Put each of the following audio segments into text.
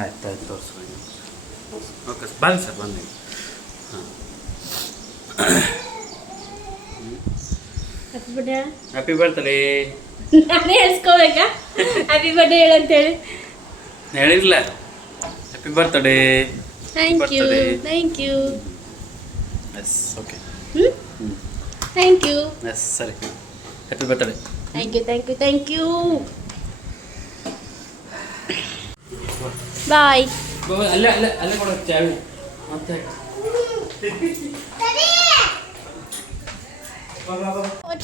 ಆಯ್ತು ತೋರಿಸ್ರಿ. ಓಕೆ ಬನ್ನಿ ಸರ್ ಬನ್ನಿ. ಹಾಂ ಹ್ಯಾಪಿ ಬರ್ತ್ಡೇ. ನಾನೇ ಹೇಳ್ಸ್ಕೋಬೇಕಾ ಹ್ಯಾಪಿ ಬರ್ಡೇ ಹೇಳಂತೇಳಿ? ಹೇಳಿರಲಿಲ್ಲ. Happy birthday. Thank you thank you. Yes okay. Thank you. Yes ಸರಿ. Happy birthday. Thank you thank you thank you. Bye. ಅಲ್ಲೇ ಅಲ್ಲೇ ಅಲ್ಲೇ ಕೊಡೋ ಚಾವಿ ಮತ್ತೆ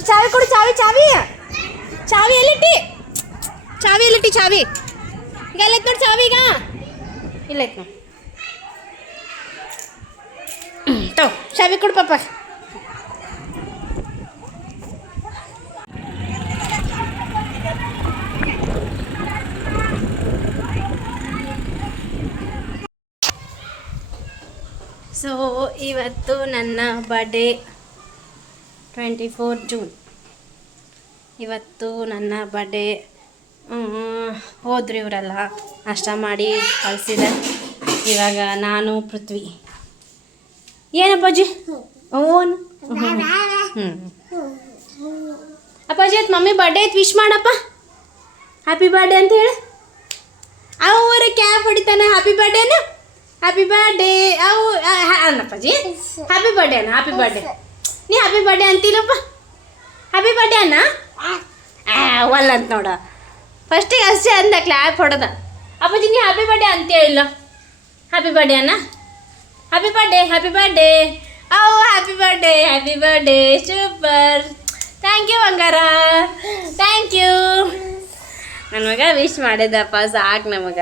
ಚಾವಿ ಕೊಡು. ಚಾವಿ ಚಾವಿ ಚಾವಿ ಎಲ್ಲಿಟ್ಟಿ? ಚಾವಿ ಎಲ್ಲಿಟ್ಟಿ? ಚಾವಿ ಈಗ ಎಲ್ಲೈತ್ ನೋಡಿ. ಚಾವಿ ಈಗ ಇಲ್ಲೈತ್ ನೋಡಿ. ತಗೋ ಚಾವಿ ಕೊಡು ಪಾಪ. ಸೊ ಇವತ್ತು ನನ್ನ ಬರ್ಡೇ 24 ಜೂನ್. ಇವತ್ತು ನನ್ನ ಬರ್ಡೇ. ಹೋದ್ರು ಇವರೆಲ್ಲ ನಾಷ್ಟ ಮಾಡಿ ಕಳಿಸಿದೆ. ಇವಾಗ ನಾನು ಪೃಥ್ವಿ. ಏನಪ್ಪಾಜಿ? ಓನ್ ಅಪ್ಪಾಜಿ ಇವತ್ತು ಮಮ್ಮಿ ಬರ್ಡೇ ಐತೆ, ವಿಶ್ ಮಾಡಪ್ಪ. ಹ್ಯಾಪಿ ಬರ್ಡೇ ಅಂತ ಹೇಳಿ. ಅವ್ರ ಕ್ಯಾಪ್ ಹೊಡಿತಾನೆ. ಹ್ಯಾಪಿ ಬರ್ಡೇನ? ಹ್ಯಾಪಿ ಬರ್ಡೇ ಅವು ಅನ್ನಪ್ಪಾಜಿ. ಹ್ಯಾಪಿ ಬರ್ಡೇ ಅನ್ನ. ಹ್ಯಾಪಿ ಬರ್ಡೇ ನೀ ಹ್ಯಾಪಿ ಬರ್ಡೇ ಅಂತೀನಪ್ಪ. ಹ್ಯಾಪಿ ಬರ್ಡೇ ಅನ್ನ ಒಲ್ಲ ಅಂತ ನೋಡ. ಫಸ್ಟಿಗೆ ಅಷ್ಟೇ ಅಂದ ಕ್ಲಾಪ್ ಹೊಡೆದ. ಅಪ್ಪಾಜಿ ನೀ ಹ್ಯಾಪಿ ಬರ್ಡೇ ಅಂತೇಳಿಲ್ಲ. ಹ್ಯಾಪಿ ಬರ್ಡೇ ಅನ್ನ. ಹ್ಯಾಪಿ ಬರ್ಡೇ ಹ್ಯಾಪಿ ಬರ್ಡೇ ಅವು happy birthday happy birthday. Super. Thank you ಬಂಗಾರ. Thank you. ನನ್ನ ಮಗ ವಿಶ್ ಮಾಡಿದಪ್ಪ, ಸಾಕು ನಮಗ.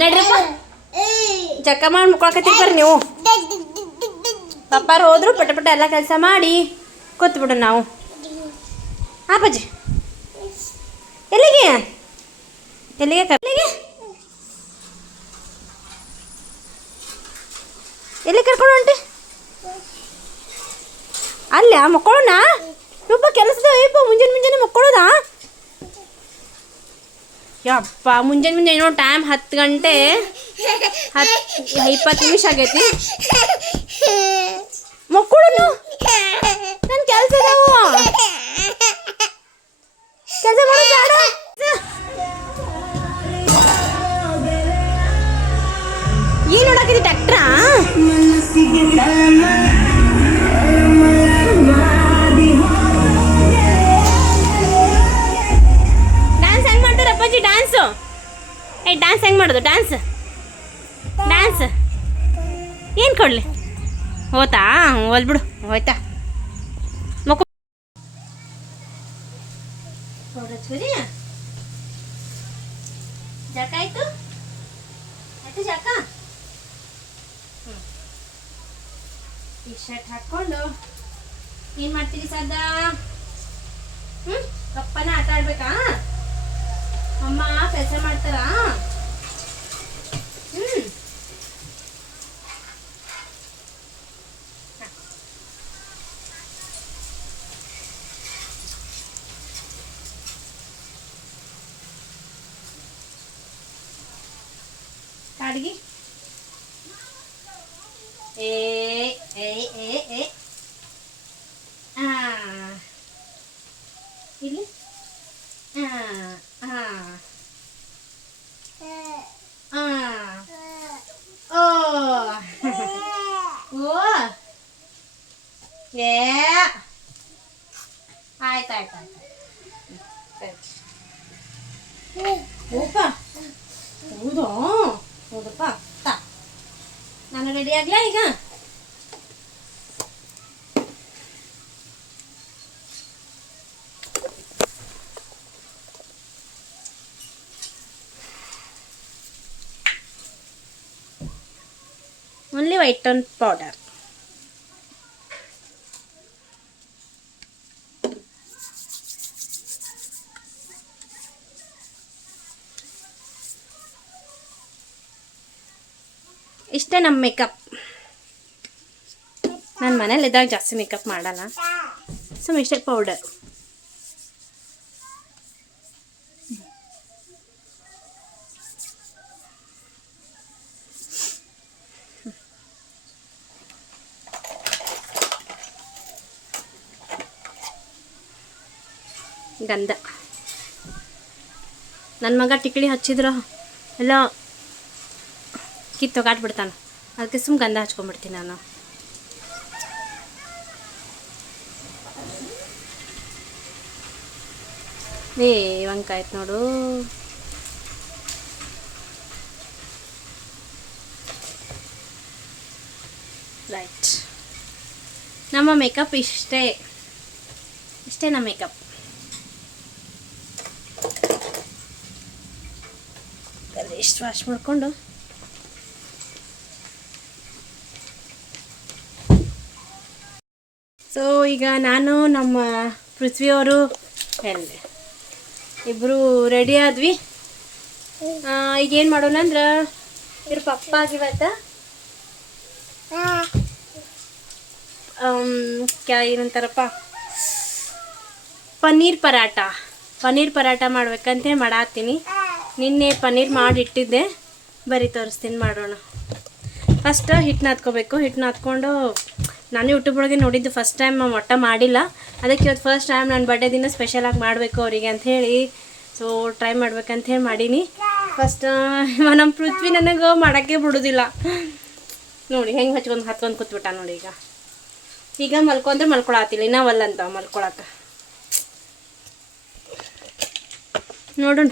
ನಡ್ರಪ್ಪ ಚಕ್ಕ ಮಾಡಿ ಮುಕ್ಕೊಳಕತ್ತಿ ಬರ್ರಿ ನೀವು. ಪಪ್ಪಾರು ಹೋದ್ರು ಪಟ ಪಟ ಎಲ್ಲ ಕೆಲಸ ಮಾಡಿ ಕೂತ್ಬಿಡು ನಾವು. ಅಪ್ಪಾಜಿ ಎಲ್ಲಿಗೆ ಎಲ್ಲಿಗೆ ಕರ್ಲಿಗೆ ಎಲ್ಲಿ ಕರ್ಕೊಂಡು ಹೊಂಟಿ? ಅಲ್ಲ ಮಕ್ಕಳನ್ನ ಯಪ್ಪ ಕೆಲಸದ ಯಪ್ಪ ಮುಂಜಾನೆ ಮುಂಜಾನೆ ಮಕ್ಕಳೋದಾ? ಯಪ್ಪ ಮುಂಜಾನೆ ಏನೋ ಟೈಮ್ 10 ಗಂಟೆ 20 ನಿಮಿಷ ಆಗೈತಿ. ಮಕ್ಕಳು ನನ್ನ ಕೆಲಸ ಅದಾವು. ಕೆಲಸ ಮಾಡೋದು ಬೇಡ. ಏನು ನೋಡಾಕಿದಿ ಟ್ಯಾಕ್ಟ್ರಾ? ಡ್ಯಾನ್ಸ್ ಹೆಂಗೆ ಮಾಡ್ತಾರೆ ಅಪ್ಪಾಜಿ? ಡ್ಯಾನ್ಸು ಡ್ಯಾನ್ಸ್ ಹೆಂಗೆ ಮಾಡೋದು? ಡ್ಯಾನ್ಸ್ ಡ್ಯಾನ್ಸ್ ಏನು ಕೊಡಲಿ? ಹೋತಾ ಓದ್ಬಿಡು. ಹೋಯ್ತಾ ಮಕ್ಕ ಜಕ ಆಯ್ತು ಆಯ್ತು ಜಕ. ಟಿ ಶರ್ಟ್ ಹಾಕ್ಕೊಂಡು ಏನು ಮಾಡ್ತೀರಿ ಸದಾ? ಕಪ್ಪನ ಆಟ ಆಡ್ಬೇಕಾ? ಅಮ್ಮ ಕೆಲಸ ಮಾಡ್ತಾರಾ? ಅಡ್ಗಿ ಏ ಏ ಏ ಏ ಇಲ್ಲಿ ಓ ಓ ಏ ಆಯ್ತಾಯ್ತು ಓಪ ಹೌದಾ? ಹೌದಪ್ಪ. ನಾನು ರೆಡಿ ಆಗ್ಲಾ ಈಗ? Only white tone powder. ಇಷ್ಟೇ ನಮ್ಮ ಮೇಕಪ್. ನಾನು ಮನೇಲಿ ಇದ್ದಾಗ ಜಾಸ್ತಿ ಮೇಕಪ್ ಮಾಡಲ್ಲ. So mister powder. ಗಂಧ. ನನ್ನ ಮಗ ಟಿಕ್ಲಿ ಹಚ್ಚಿದ್ರು ಎಲ್ಲ ಕಿತ್ತೊಗಾಟ್ಬಿಡ್ತಾನೆ, ಅದಕ್ಕೆ ಸುಮ್ಮ ಗಂಧ ಹಚ್ಕೊಂಡ್ಬಿಡ್ತೀನಿ ನಾನು. ಇವಂಕಾಯ್ತು ನೋಡು. ರೈಟ್, ನಮ್ಮ ಮೇಕಪ್ ಇಷ್ಟೇ ನಮ್ಮ ಮೇಕಪ್. ಇಷ್ಟು ವಾಶ್ ಮಾಡಿಕೊಂಡು ಸೊ ಈಗ ನಾನು ನಮ್ಮ ಪೃಥ್ವಿಯವರು ಎಲ್ಲಿ ಇಬ್ಬರು ರೆಡಿ ಆದ್ವಿ. ಈಗೇನು ಮಾಡೋಣ ಅಂದ್ರೆ ಇವ್ರ ಪಪ್ಪ ಆಗಿವತ್ತ ಏನಂತಾರಪ್ಪ ಪನ್ನೀರ್ ಪರಾಟ ಮಾಡ್ಬೇಕಂತೇಳಿ ಮಾಡಾತ್ತೀನಿ. ನಿನ್ನೆ ಪನ್ನೀರ್ ಮಾಡಿಟ್ಟಿದ್ದೆ, ಬರೀ ತೋರಿಸ್ತೀನಿ ಮಾಡೋಣ. ಫಸ್ಟ್ ಹಿಟ್ಟು ನಾದ್ಕೋಬೇಕು. ಹಿಟ್ಟು ನಾದ್ಕೊಂಡು ನಾನು ಯೂಟ್ಯೂಬ್ ಒಳಗೆ ನೋಡಿದ್ದು, ಫಸ್ಟ್ ಟೈಮ್ ಒಟ್ಟ ಮಾಡಿಲ್ಲ. ಅದಕ್ಕೆ ಇವತ್ತು ಫಸ್ಟ್ ಟೈಮ್ ನನ್ನ ಬರ್ಡೇ ದಿನ ಸ್ಪೆಷಲಾಗಿ ಮಾಡಬೇಕು ಅವರಿಗೆ ಅಂಥೇಳಿ, ಸೊ ಟ್ರೈ ಮಾಡ್ಬೇಕಂಥೇಳಿ ಮಾಡೀನಿ. ಫಸ್ಟ್ ನಮ್ಮ ಪೃಥ್ವಿ ನನಗೆ ಮಾಡೋಕ್ಕೆ ಬಿಡೋದಿಲ್ಲ ನೋಡಿ, ಹೆಂಗೆ ಹತ್ಕೊಂಡು ಕೂತ್ಬಿಟ್ಟ ನೋಡಿ. ಈಗ ಮಲ್ಕೊಂಡ್ರೆ ಮಲ್ಕೊಳತ್ತಿಲ್ಲ, ಇನ್ನವಲ್ಲ ಅಂತ ಮಲ್ಕೊಳಕ್ಕೆ. ನೋಡೋಣ,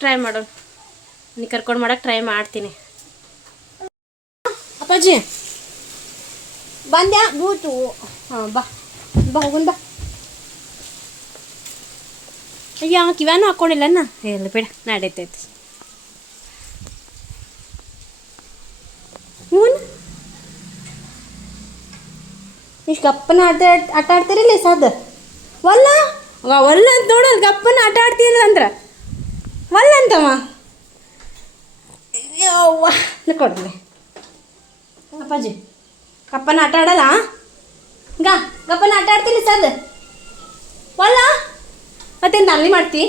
ಟ್ರೈ ಮಾಡೋಣ. ನೀ ಕರ್ಕೊಂಡು ಮಾಡೋಕ್ಕೆ ಟ್ರೈ ಮಾಡ್ತೀನಿ. ಅಪ್ಪಾಜಿ ಬಂದ್ಯಾ? ಬೂತು. ಹಾಂ, ಬಾ ಹೋಗೋಣ ಬಾ. ಅಯ್ಯ ಕಿವ್ಯಾನು ಹಾಕ್ಕೊಂಡಿಲ್ಲನ್ನ? ಇಲ್ಲ ಬೇಡ, ನಡೀತೈತಿ. ಹ್ಞೂ, ಇಷ್ಟು ಗಪ್ಪನ ಆಟ ಆಡ್ತೀರಿಲ್ಲ ಸಾದ ಒಲ್ಲ ಅಂತ ನೋಡೋದು. ಗಪ್ಪನ ಆಟ ಆಡ್ತೀರ ಅಂದ್ರೆ ಒಲ್ಲ ಅಂತಮ್ಮ. ಯವ್ವ ಕೊಡ್ಲಿ ಅಪ್ಪಾಜಿ. ಗಪ್ಪನ ಆಟ ಆಡಲ್ಲ? ಗಪ್ಪನ ಆಟ ಆಡ್ತೀನಿ ಸದ್ ಒಲ್ಲ. ಮತ್ತೇನು ನಲ್ಲಿ ಮಾಡ್ತೀಯ?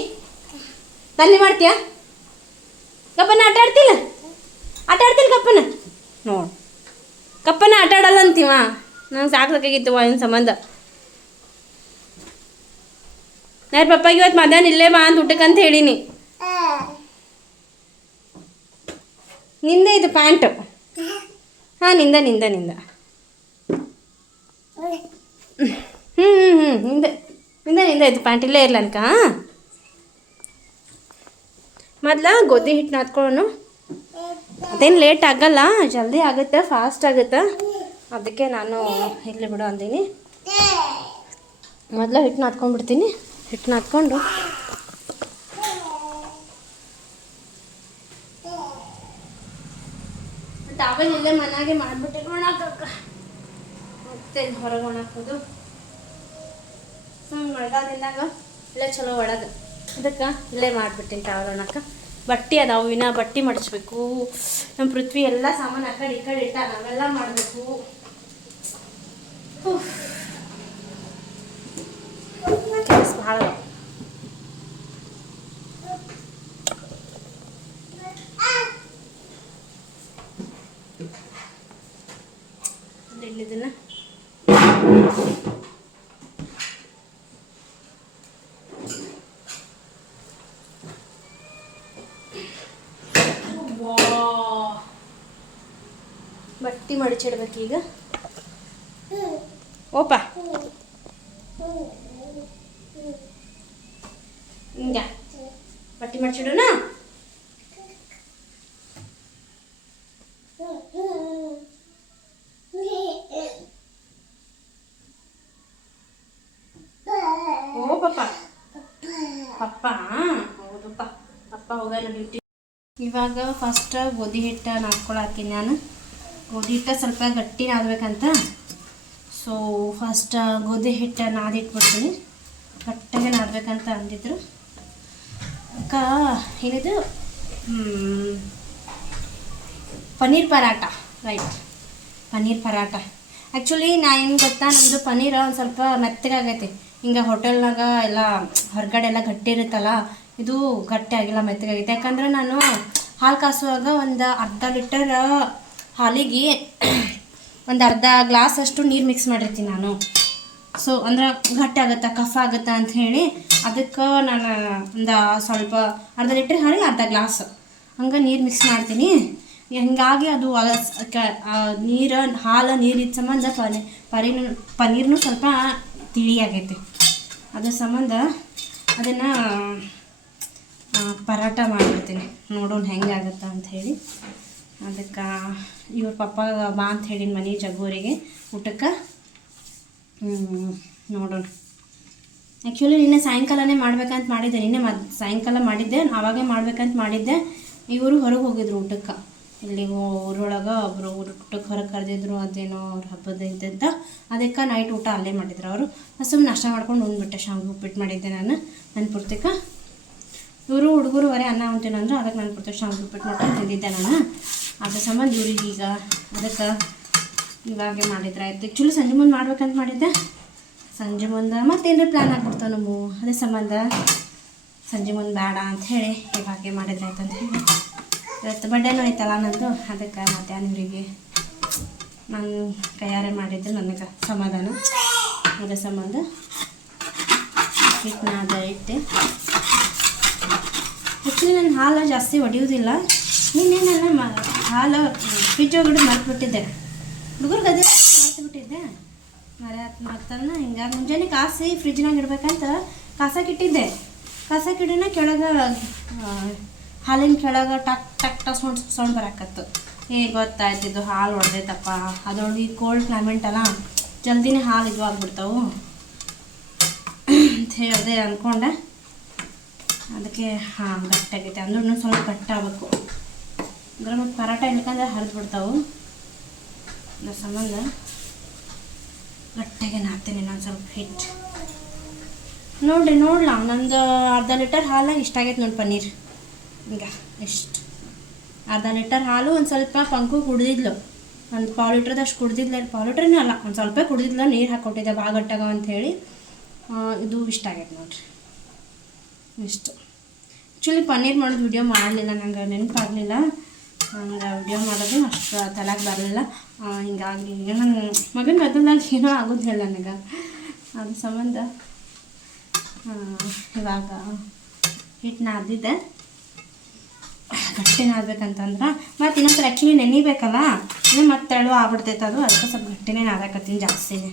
ಗಪ್ಪನ ಆಟ ಆಡ್ತಿಲ್ಲ ಗಪ್ಪನ. ನೋಡು, ಗಪ್ಪನ ಆಟ ಆಡಲ್ಲ ಅಂತೀವ. ನಂಗೆ ಸಾಕಾಗಿತ್ತು ಏನು ಸಂಬಂಧ. ನಾನು ಪಪ್ಪಾಗೆ ಇವತ್ತು ಮಧ್ಯಾಹ್ನ ಇಲ್ಲೇ ಬಾ ಅಂತ ಊಟಕ್ಕಂತ ಹೇಳೀನಿ. ನಿಂದೆ ಇದು ಪ್ಯಾಂಟು. ಹಾಂ, ನಿಂದ ನಿಂದ ನಿಂದ ಇದು ಪ್ಯಾಂಟ್ ಇಲ್ಲೇ ಇರಲ್ಲ ಅನ್ಕ. ಮೊದಲ ಗೋಧಿ ಹಿಟ್ಟು ನಾದ್ಕೊಳ್ಳೋಣ. ಅದೇನು ಲೇಟ್ ಆಗಲ್ಲ, ಜಲ್ದಿ ಆಗುತ್ತೆ, ಫಾಸ್ಟ್ ಆಗುತ್ತೆ. ಅದಕ್ಕೆ ನಾನು ಇಲ್ಲಿ ಬಿಡು ಅಂದೀನಿ. ಮೊದಲು ಹಿಟ್ಟು ನಾದ್ಕೊಂಡ್ಬಿಡ್ತೀನಿ. ಹಿಟ್ಟು ನಾದ್ಕೊಂಡು ಟಾವೆಲ್ ಇಲ್ಲೇ ಮನೆಯಾಗೆ ಮಾಡಿಬಿಟ್ಟು ಒಣಾಕಕ್ಕ, ಮತ್ತೆ ಹೊರಗೆ ಒಣಾಕೋದು. ಮಳೆಗಾಲದಿಂದಾಗ ಇಲ್ಲೇ ಚಲೋ ಒಳಗೆ, ಅದಕ್ಕೆ ಇಲ್ಲೇ ಮಾಡಿಬಿಟ್ಟಿನಿ ಟಾವೆಲ್ ಒಣಾಕ. ಬಟ್ಟೆ ಅದಾವು, ಇನ್ನ ಬಟ್ಟೆ ಮಡಿಸ್ಬೇಕು. ನಮ್ಮ ಪೃಥ್ವಿ ಎಲ್ಲ ಸಾಮಾನು ಆ ಕಡೆ ಈ ಕಡೆ ಇಟ್ಟ, ನಾವೆಲ್ಲ ಮಾಡಬೇಕು. ಕೆಲಸ ಭಾಳ ಇಲ್ಲಿದನ್ನ ಬಟ್ಟೆ ಮಡಿಚಿಡ್ಬೇಕೀಗ. ಓಪ ಹಿಂಗ ಬಟ್ಟೆ ಮಡಿಚಿಡೋಣ. ಓ ಪಪ್ಪ ಹೌದಪ್ಪ, ಪಪ್ಪ ಹೋಗೋಣ ಡ್ಯೂಟಿ. ಇವಾಗ ಫಸ್ಟ್ ಗೋಧಿ ಹಿಟ್ಟು ನಾದ್ಕೊಳತ್ತೀನಿ ನಾನು. ಗೋಧಿ ಹಿಟ್ಟು ಸ್ವಲ್ಪ ಗಟ್ಟಿ ನಾದಬೇಕಂತ, ಸೊ ಫಸ್ಟ್ ಗೋಧಿ ಹಿಟ್ಟು ನಾದಿಟ್ಬಿಡ್ತೀನಿ. ಗಟ್ಟಿಗೆ ನಾದಬೇಕಂತ ಅಂದಿದ್ರು. ಏನಿದು ಪನ್ನೀರ್ ಪರಾಟ, ರೈಟ್, ಪನ್ನೀರ್ ಪರಾಟ. ಆ್ಯಕ್ಚುಲಿ ನಾ ಏನು ಗೊತ್ತಾ, ನಮ್ಮದು ಪನ್ನೀರ್ ಒಂದು ಸ್ವಲ್ಪ ಮೆತ್ತಗಾಗೈತಿ. ಹಿಂಗೆ ಹೋಟೆಲ್ನಾಗ ಎಲ್ಲ ಹೊರಗಡೆ ಎಲ್ಲ ಗಟ್ಟಿ ಇರುತ್ತಲ್ಲ, ಇದು ಗಟ್ಟಿ ಆಗಿಲ್ಲ, ಮೆತ್ತಗಾಗೈತೆ. ಯಾಕಂದ್ರೆ ನಾನು ಹಾಲು ಕಾಸುವಾಗ ಒಂದು ಅರ್ಧ ಲೀಟರ್ ಹಾಲಿಗೆ ಒಂದು ಅರ್ಧ ಗ್ಲಾಸ್ ಅಷ್ಟು ನೀರು ಮಿಕ್ಸ್ ಮಾಡಿರ್ತೀನಿ ನಾನು. ಸೊ ಅಂದ್ರೆ ಗಟ್ಟಿ ಆಗುತ್ತಾ, ಕಫ ಆಗುತ್ತಾ ಅಂತ ಹೇಳಿ ಅದಕ್ಕೆ ನಾನು ಒಂದು ಸ್ವಲ್ಪ ಅರ್ಧ ಲೀಟ್ರ್ ಹಾಲಿಗೆ ಅರ್ಧ ಗ್ಲಾಸ್ ಹಂಗೆ ನೀರು ಮಿಕ್ಸ್ ಮಾಡ್ತೀನಿ. ಹೀಗಾಗಿ ಅದು ಹಾಲು ನೀರಿದ್ದ ಸಂಬಂಧ ಪನ್ನೀರ್ನು ಸ್ವಲ್ಪ ತಿಳಿಯಾಗೈತಿ. ಅದ್ರ ಸಂಬಂಧ ಅದನ್ನು ಪರಾಟ ಮಾಡಿಬಿಡ್ತೀನಿ, ನೋಡೋಣ ಹೆಂಗಾಗುತ್ತಾ ಅಂಥೇಳಿ. ಅದಕ್ಕೆ ಇವ್ರ ಪಪ್ಪ ಬಾ ಅಂತ ಹೇಳಿನ ಮನೆ ಜಗ್ಗೂರಿಗೆ ಊಟಕ್ಕೆ. ನೋಡೋಣ. ಆ್ಯಕ್ಚುಲಿ ನಿನ್ನೆ ಸಾಯಂಕಾಲನೇ ಮಾಡ್ಬೇಕಂತ ಮಾಡಿದ್ದೆ, ನಿನ್ನೆ ಸಾಯಂಕಾಲ ಮಾಡಿದ್ದೆ, ಆವಾಗೇ ಮಾಡ್ಬೇಕಂತ ಮಾಡಿದ್ದೆ. ಇವರು ಹೊರಗೆ ಹೋಗಿದ್ರು ಊಟಕ್ಕೆ, ಇಲ್ಲಿ ಊರೊಳಗೆ ಒಬ್ಬರು ಊಟಕ್ಕೆ ಹೊರಗೆ ಕರೆದಿದ್ರು, ಅದೇನೋ ಅವ್ರ ಹಬ್ಬದ ಇದ್ದಂತ. ಅದಕ್ಕೆ ನೈಟ್ ಊಟ ಅಲ್ಲೇ ಮಾಡಿದ್ರು ಅವರು. ಸುಮ್ಮನೆ ನಾಷ್ಟ ಮಾಡ್ಕೊಂಡು ಉಂಡ್ಬಿಟ್ಟೆ. ಶಾವಿಗೆ ಉಪ್ಪಿಟ್ಟು ಮಾಡಿದ್ದೆ ನಾನು ನನ್ನ ಪುರ್ತಕ್ಕೆ. ಇವರು ಹುಡುಗರು ವರೆ ಅನ್ನ ಉಂಟೇನಂದ್ರೆ ಅದಕ್ಕೆ ನಾನು ಪುರ್ತಕ್ಕೆ ಶಾವಿಗೆ ಉಪ್ಪಿಟ್ಟು ಮಾಡ್ಕೊಂಡು ತಿಂದಿದ್ದೆ ನಾನು. ಅದ್ರ ಸಂಬಂಧ ಇವ್ರಿಗೆ ಈಗ ಅದಕ್ಕೆ ಇವಾಗೆ ಮಾಡಿದ್ರೆ ಆಯ್ತು. ಆ್ಯಕ್ಚುಲಿ ಸಂಜೆ ಮುಂದೆ ಮಾಡ್ಬೇಕಂತ ಮಾಡಿದ್ದೆ, ಸಂಜೆ ಮುಂದೆ ಮತ್ತೇನರ ಪ್ಲ್ಯಾನ್ ಆಗ್ಬಿಡ್ತಾವೆ ನಮಗೂ. ಅದೇ ಸಂಬಂಧ ಸಂಜೆ ಮುಂದೆ ಬೇಡ ಅಂಥೇಳಿ ಇವಾಗೆ ಮಾಡಿದ್ರೆ ಆಯ್ತು ಅಂತ ಹೇಳಿ. ಇವತ್ತು ಬರ್ಡೇನೂ ಐತಲ್ಲ ನಂದು, ಅದಕ್ಕೆ ಮಧ್ಯಾಹ್ನ ಇವರಿಗೆ ನಾನು ಕೈಯಾರೆ ಮಾಡಿದ್ದೆ, ನನಗೆ ಸಮಾಧಾನ. ಅದೇ ಸಂಬಂಧ ಹಿಟ್ಟನ್ನ ಅದ ಇಟ್ಟೆ. ಆ್ಯಕ್ಚುಲಿ ನಾನು ಹಾಲು ಜಾಸ್ತಿ ಒಡೆಯೋದಿಲ್ಲ. ನೀನೇನೆಲ್ಲ ಹಾಲು ಫ್ರಿಜ್ ಒಳಗಡೆ ಮರೆತುಬಿಟ್ಟಿದ್ದೆ, ಹುಡುಗರಿಗೆ ಅದೇ ಮರೆತುಬಿಟ್ಟಿದ್ದೆ. ಮತ್ತನ್ನ ಹಿಂಗಾಗಿ ಮುಂಜಾನೆ ಕಾಸಿ ಫ್ರಿಜ್ನಾಗ ಇಡ್ಬೇಕಂತ ಕಾಸಕ್ಕಿಟ್ಟಿದ್ದೆ. ಕಾಸಕ್ಕಿಡಿನ ಕೆಳಗೆ ಹಾಲಿನ ಕೆಳಗೆ ಟಕ್ ಟಕ್ ಟಕ್ ಸೌಂಡ್ ಬರಾಕತ್ತು. ಗೊತ್ತಾಯ್ತಿದ್ದು ಹಾಲು ಹೊಡೆದೈತಪ್ಪ. ಅದರೊಳಗೆ ಕೋಲ್ಡ್ ಕ್ಲೈಮೇಟ್ ಅಲ್ಲ, ಜಲ್ದಿನೇ ಹಾಲು ಇದು ಆಗ್ಬಿಡ್ತಾವು ಅಂತ ಹೇಳಿದೆ ಅಂದ್ಕೊಂಡೆ. ಅದಕ್ಕೆ ಗಟ್ಟಾಗೈತೆ ಅಂದ್ರೆ ಇನ್ನೂ ಸ್ವಲ್ಪ ಗಟ್ಟಾಗಬೇಕು. ಅಂದ್ರೆ ಮತ್ತು ಪರಾಟ ಇಳ್ಕಂದ್ರೆ ಹರಿದು ಬಿಡ್ತಾವು. ಅದ್ರ ಸಂಬಂಧ ಗಟ್ಟಿಗೆ ನಾಡ್ತೀನಿ ನಾನು ಸ್ವಲ್ಪ ಹಿಟ್ಟು. ನೋಡ್ಲಾ ನಂದು ಅರ್ಧ ಲೀಟರ್ ಹಾಲಾಗ ಇಷ್ಟ ಆಗೈತೆ ನೋಡಿ ಪನ್ನೀರ್. ಈಗ ಇಷ್ಟು ಅರ್ಧ ಲೀಟರ್ ಹಾಲು ಒಂದು ಸ್ವಲ್ಪ ಪಂಕು ಕುಡ್ದಿದ್ಲು, ಒಂದು ಪಾವು ಲೀಟ್ರದಷ್ಟು ಕುಡ್ದಿದ್ಲ. ಪಾವು ಲೀಟ್ರನೇ ಅಲ್ಲ, ಒಂದು ಸ್ವಲ್ಪ ಕುಡ್ದಿದ್ಲ. ನೀರು ಹಾಕ್ಕೊಟ್ಟಿದ್ದೆ ಭಾಳ ಗಟ್ಟಾಗ ಅಂಥೇಳಿ. ಇದು ಇಷ್ಟ ಆಗೈತೆ ನೋಡಿರಿ ಇಷ್ಟು. ಆ್ಯಕ್ಚುಲಿ ಪನ್ನೀರ್ ಮಾಡೋದು ವಿಡಿಯೋ ಮಾಡಲಿಲ್ಲ, ನಂಗೆ ನೆನಪಾಗಲಿಲ್ಲ. ನಂಗೆ ವಿಡಿಯೋ ಮಾಡೋದು ಅಷ್ಟು ತಲೆಗೆ ಬರಲಿಲ್ಲ. ಹಿಂಗಾಗಿ ಈಗ ನನ್ನ ಮಗನ ಮದುವೆನಾಗ ಏನೋ ಆಗೋದು ಹೇಳ ನನಗೆ. ಅದ್ರ ಸಂಬಂಧ ಇವಾಗ ಹಿಟ್ಟು ನಾದಿದ್ದೆ. ಗಟ್ಟಿ ನಾದಬೇಕಂತಂದ್ರೆ ಮತ್ತು ಇನ್ನೊಂದು ಆ್ಯಕ್ಚುಲಿ ನೆನಿಬೇಕಲ್ಲ, ಇದು ಮತ್ತೆ ತೆಳು ಆಗ್ಬಿಡ್ತೈತೆ ಅದು. ಅದಕ್ಕೆ ಸ್ವಲ್ಪ ಗಟ್ಟಿನೇ ನಾದಾಕತ್ತೀನಿ ಜಾಸ್ತಿನೇ.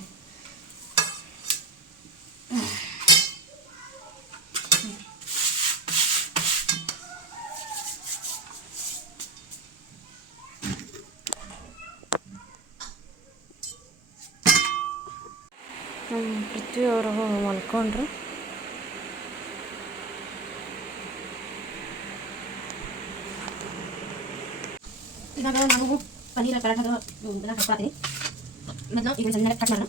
ಪೃಥ್ವಿ ಅವರು ಮಲ್ಕೊಂಡ್ರು. ಇವಾಗ ನಮಗೂ ಪನ್ನೀರ್ ಪರಾಠದ ಹಾಕ್ಕೊಳ್ತೀನಿ. ಮೊದಲು ಈಗ ಸಣ್ಣ ಕಟ್ ಮಾಡೋಣ.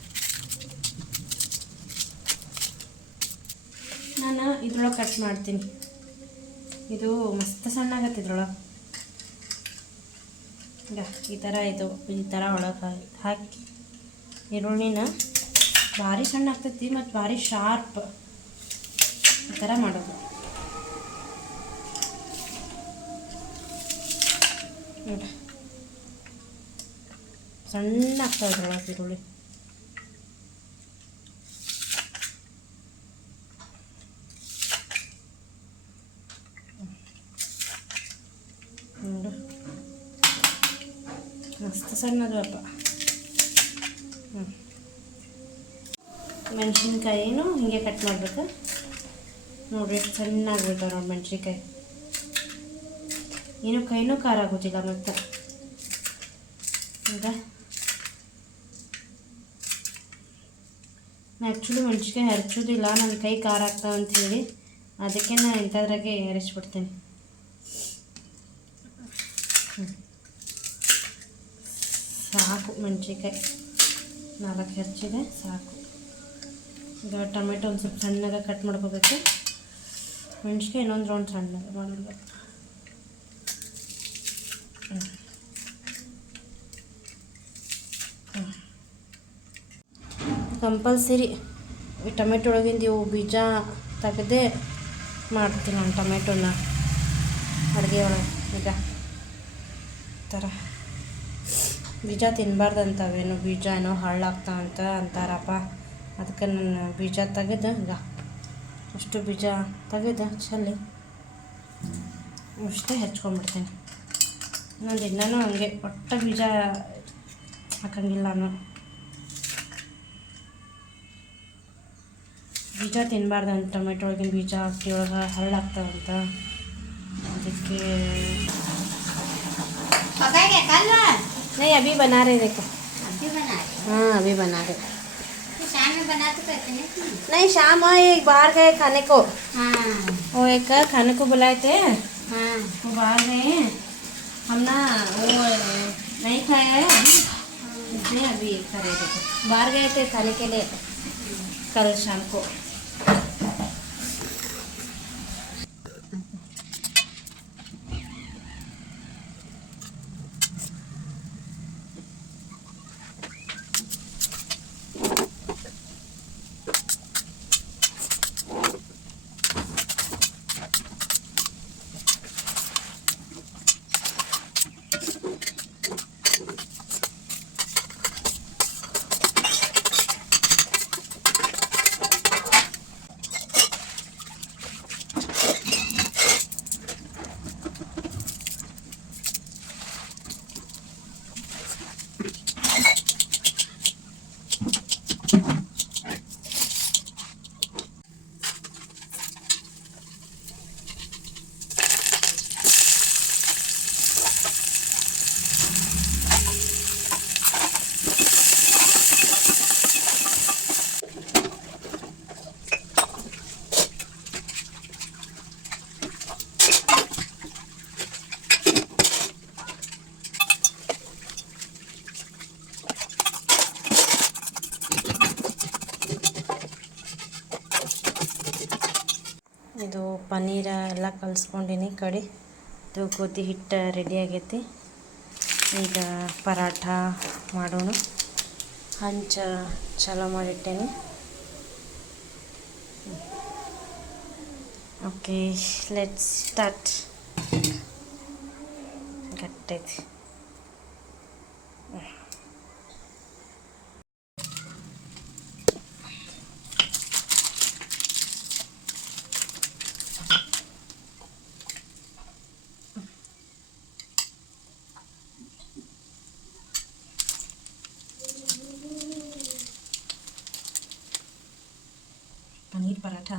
ನಾನು ಇದ್ರೊಳಗೆ ಕಟ್ ಮಾಡ್ತೀನಿ. ಇದು ಮಸ್ತ್ ಸಣ್ಣ ಆಗತ್ತೆ ಇದ್ರೊಳಗೆ. ಈಗ ಈ ಥರ ಒಳಗೆ ಹಾಕಿ ಈರುಳ್ಳಿನ ಭಾರಿ ಸಣ್ಣ ಆಗ್ತೈತಿ ಮತ್ತು ಭಾರಿ ಶಾರ್ಪ್ ಈ ಥರ ಮಾಡೋದು. ನೋಡಿ ಸಣ್ಣ ಆಗ್ತಾವೆ ಇದ್ರೊಳಗೆ ಈರುಳ್ಳಿ. ನೋಡು ಮಸ್ತ್ ಸಣ್ಣದು ಅಪ್ಪ. ಮೆಣಸಿನ್ಕಾಯಿನೂ ಹಿಂಗೆ ಕಟ್ ಮಾಡಬೇಕು. ನೋಡಿರಿ ಎಷ್ಟು ಸಣ್ಣಾಗ್ಬಿಡ್ತಾವೆ ನೋಡಿ ಮೆಣಸಿನ್ಕಾಯಿ. ಏನೂ ಕೈನೂ ಖಾರ ಆಗೋದಿಲ್ಲ. ಮತ್ತು ಈಗ ನಾನು ಆ್ಯಕ್ಚುಲಿ ಮೆಣಸಿನ್ಕಾಯಿ ಹರ್ಚೋದಿಲ್ಲ, ನನ್ನ ಕೈ ಖಾರ ಆಗ್ತಾವೆ ಅಂಥೇಳಿ. ಅದಕ್ಕೆ ನಾನು ಇಂಥದ್ರಾಗೆ ಹರಿಸ್ಬಿಡ್ತೀನಿ. ಸಾಕು ಮೆಣಸಿನ್ಕಾಯಿ 4 ಹೆಚ್ಚಿದೆ ಸಾಕು. ಈಗ ಟೊಮೆಟೊ ಒಂದು ಸ್ವಲ್ಪ ಸಣ್ಣಗೆ ಕಟ್ ಮಾಡ್ಕೋಬೇಕು. ಮೆಣಸಿನ್ಕಾಯಿ ಇನ್ನೊಂದು ರೌಂಡ್ ಸಣ್ಣಗೆ ಮಾಡಬೇಕು. ಕಂಪಲ್ಸರಿ ಈ ಟೊಮೆಟೊ ಒಳಗಿಂದ ಇವು ಬೀಜ ತೆಗೆದೇ ಮಾಡ್ತೀನಿ ನಾನು ಟೊಮೆಟೊನ ಅಡುಗೆ ಒಳಗೆ. ಈಗ ಥರ ಬೀಜ ತಿನ್ನಬಾರ್ದಂತವೇನು, ಬೀಜ ಏನೋ ಹಳ್ಳಾಗ್ತಾವಂತ ಅಂತಾರಪ್ಪ. ಅದಕ್ಕೆ ನಾನು ಬೀಜ ತೆಗೆದು ಈಗ ಅಷ್ಟು ಬೀಜ ತೆಗೆದು ಚೆಲ್ಲಿ ಅಷ್ಟೇ ಹೆಚ್ಕೊಂಡ್ಬಿಡ್ತೀನಿ. ನಾನು ದಿನಾನು ಹಂಗೆ ಒಟ್ಟ ಬೀಜ ಹಾಕಂಗಿಲ್ಲ ನಾನು. ಬೀಜ ತಿನ್ನಬಾರ್ದಂತ ಟೊಮೆಟೊ ಒಳಗಿನ ಬೀಜ ಹಾಕಿ ಒಳಗೆ ಹಳ್ಳಾಗ್ತಾವಂತ. ಅದಕ್ಕೆ नहीं अभी बना रहे देखो। अभी बना रहे? हाँ अभी बना रहे। तो शाम में बनाते करते हैं कि? नहीं शाम एक बाहर गए खाने को। हाँ वो एक खाने को बुलाए थे, हाँ वो बाहर गए। हम ना वो नहीं खाए हैं इसलिए अभी करे देखो। बाहर गए थे खाने के लिए कल शाम को। ಇದು ಪನ್ನೀರ ಎಲ್ಲ ಕಲಿಸ್ಕೊಂಡಿನಿ ಕಡೆ. ಇದು ಗೋಧಿ ಹಿಟ್ಟು ರೆಡಿ ಆಗೈತಿ. ಈಗ ಪರಾಠ ಮಾಡೋಣ. ಹಂಚ ಚಾಲೂ ಮಾಡಿಟ್ಟೇನೆ. Okay let's start. ಗಟ್ಟೈತಿ. पनीर पराठा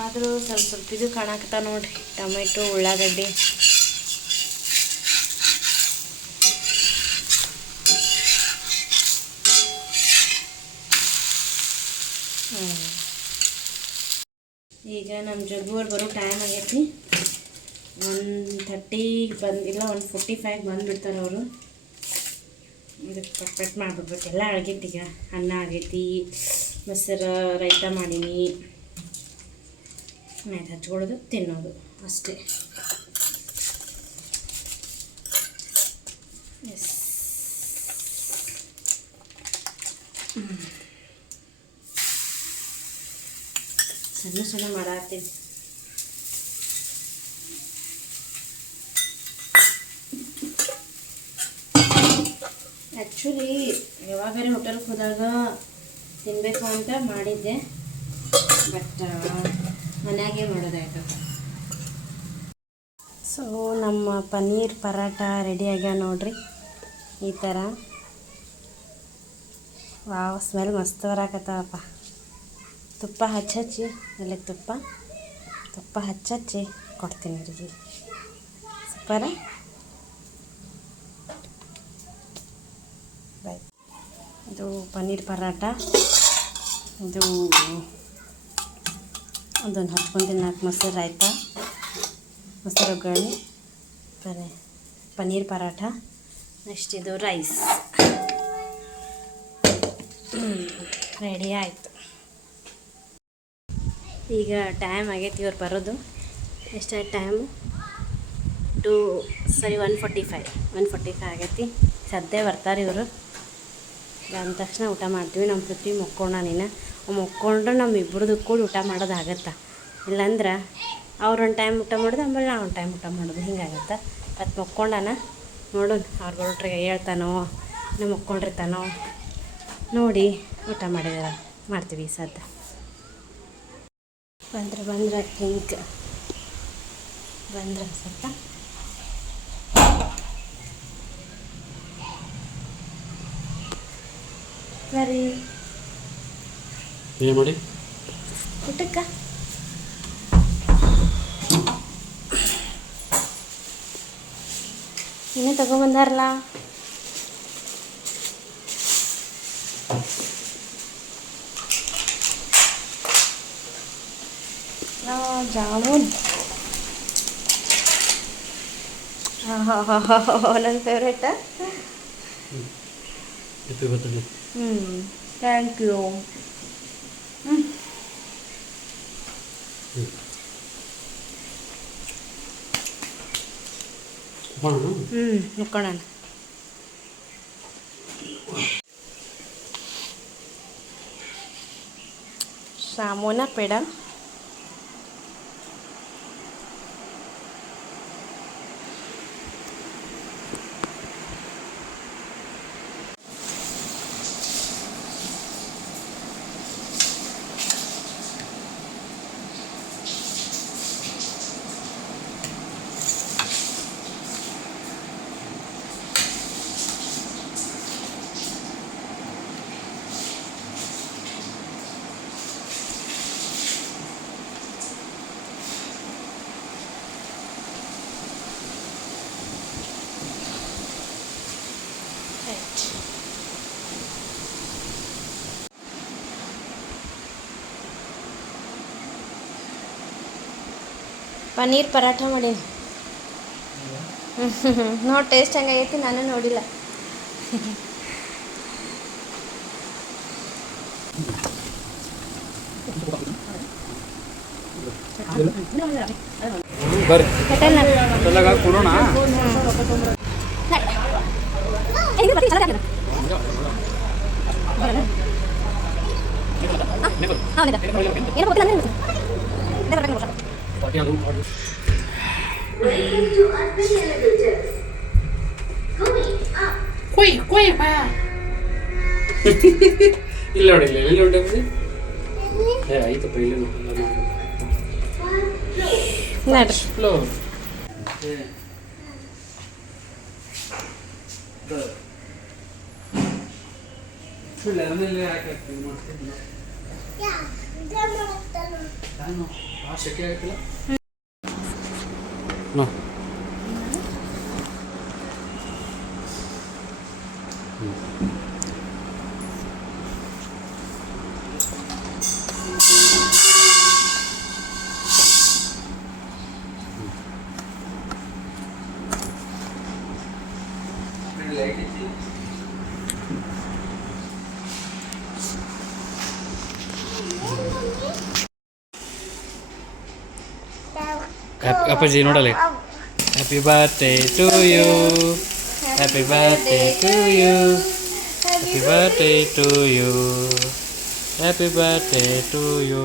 ಆದರೂ ಸ್ವಲ್ಪ ಸ್ವಲ್ಪ ಇದು ಕಾಣಕತ್ತ ನೋಡ್ರಿ. ಟೊಮೆಟೊ, ಉಳ್ಳಾಗಡ್ಡಿ, ಈಗ ನಮ್ಮ ಜಗ್ಗುವ್ರು ಬರೋ ಟೈಮ್ ಆಗೈತಿ. 1:30 ಬಂದಿಲ್ಲ, 1:45 ಬಂದುಬಿಡ್ತಾರೆ ಅವರು. ಇದಕ್ಕೆ ಪಟ್ ಮಾಡಿಬಿಡ್ಬೇಕು. ಎಲ್ಲ ಆಗೈತಿ. ಈಗ ಅನ್ನ ಆಗೈತಿ, ಮೊಸರು ರೈತ ಮಾಡೀನಿ. ಆಯ್ತು, ಹಚ್ಕೊಳ್ಳೋದು ತಿನ್ನೋದು ಅಷ್ಟೇ. ಎಸ್ ಸಣ್ಣ ಸಣ್ಣ ಮಾಡತ್ತೀನಿ. ಆ್ಯಕ್ಚುಲಿ ಯಾವಾಗಾರೆ ಹೋಟೆಲ್ಗೆ ಹೋದಾಗ ತಿನ್ನಬೇಕು ಅಂತ ಮಾಡಿದ್ದೆ, ಬಟ್ ಮನೆಯಾಗೆ ಮಾಡೋದಾಯ್ತು. ಸೊ ನಮ್ಮ ಪನ್ನೀರ್ ಪರಾಠ ರೆಡಿ ಆಗ್ಯಾವ ನೋಡ್ರಿ. ಈ ಥರ ವಾವ್, ಸ್ಮೆಲ್ ಮಸ್ತ್ ಬರಾಕತ್ತವಪ್ಪ. ತುಪ್ಪ ಹಚ್ಚಿ ಅಲ್ಲಿ ತುಪ್ಪ ಹಚ್ಚಿ ಕೊಡ್ತೀನಿ ರೀ. ಸೂಪರ. ಬಾಯ್. ಇದು ಪನ್ನೀರ್ ಪರಾಠ. ಇದು ಅದನ್ನು ಹಚ್ಕೊಂಡು ನಾಲ್ಕು ಮೊಸರು ರಾಯ್ತ, ಮೊಸರು ಒಗ್ಗರಣೆ, ಪನ್ನೀರ್ ಪರಾಠ. ನೆಕ್ಸ್ಟ್ ಇದು ರೈಸ್. ರೆಡಿ ಆಯಿತು. ಈಗ ಟೈಮ್ ಆಗೈತಿ ಇವ್ರು ಬರೋದು. ಎಷ್ಟಾಯ್ತು ಟೈಮು? 1:45 ಆಗೈತಿ. ಸದ್ಯ ಬರ್ತಾರೆ ಇವರು. ಅಂದ ತಕ್ಷಣ ಊಟ ಮಾಡ್ತೀವಿ. ನಮ್ಮ ಪೃಥ್ವಿ ಮೊಕ್ಕೋಣ ನೀನು ಮೊಕ್ಕೊಂಡ್ರೆ ನಮ್ಮ ಇಬ್ಬರದು ಕೂಡ ಊಟ ಮಾಡೋದಾಗತ್ತೆ. ಇಲ್ಲಾಂದ್ರೆ ಅವ್ರೊಂದು ಟೈಮ್ ಊಟ ಮಾಡೋದು, ಆಮೇಲೆ ನಾವು ಒಂದು ಟೈಮ್ ಊಟ ಮಾಡೋದು, ಹಿಂಗಾಗತ್ತೆ. ಮತ್ತು ಮೊಕ್ಕೊಂಡಾನ ನೋಡೋಣ. ಅವ್ರು ಬರೋಟ್ರಿಗೆ ಹೇಳ್ತಾನೋ ನಮ್ಮ ಮೊಕ್ಕೊಂಡಿರ್ತಾನೋ ನೋಡಿ ಊಟ ಮಾಡ್ತೀವಿ ಸದ್ಯ. ಬಂದ್ರೆ ಪಿಂಕ್ ಬಂದ್ರೆ ಸ್ವಲ್ಪ ಬರ್ರಿ ಏನು ಮಾಡಿ ಊಟಕ್ಕೆ. ಇನ್ನೂ ತಗೊಂಬಂದಾರಲ್ಲ. ಜಾಮೂನ್ ನನ್ನ ಫೇವ್ರೇಟ. Thank you. ಮುಕ್ಕೋಣ. ಸಾಮೂನ ಪೇಡ ಪನ್ನೀರ್ ಪರಾಠ ಮಾಡೀನಿ. ನೋಡಿ ಟೇಸ್ಟ್ ಹೆಂಗಾಗೈತಿ, ನಾನು ನೋಡಿಲ್ಲ. ಬರ್ರಿ ಹೋಟೆಲ್ನಾಗ ಕೊಡೋಣ. ಇಲ್ಲ ನೋಡಿ ಎಲ್ಲಿ ಹೊಂಟೋಗ್ರಿ. ಆಯ್ತಪ್ಪ ಇಲ್ಲಿ ಫ್ಲೋರ್. ಶೆಕೆ ಆಗ್ತಿಲ್ಲ. ಅಪ್ಪಾಜಿ ನೋಡಲ್ಲ. Happy birthday to you, happy birthday to you, happy birthday to you, happy birthday to you.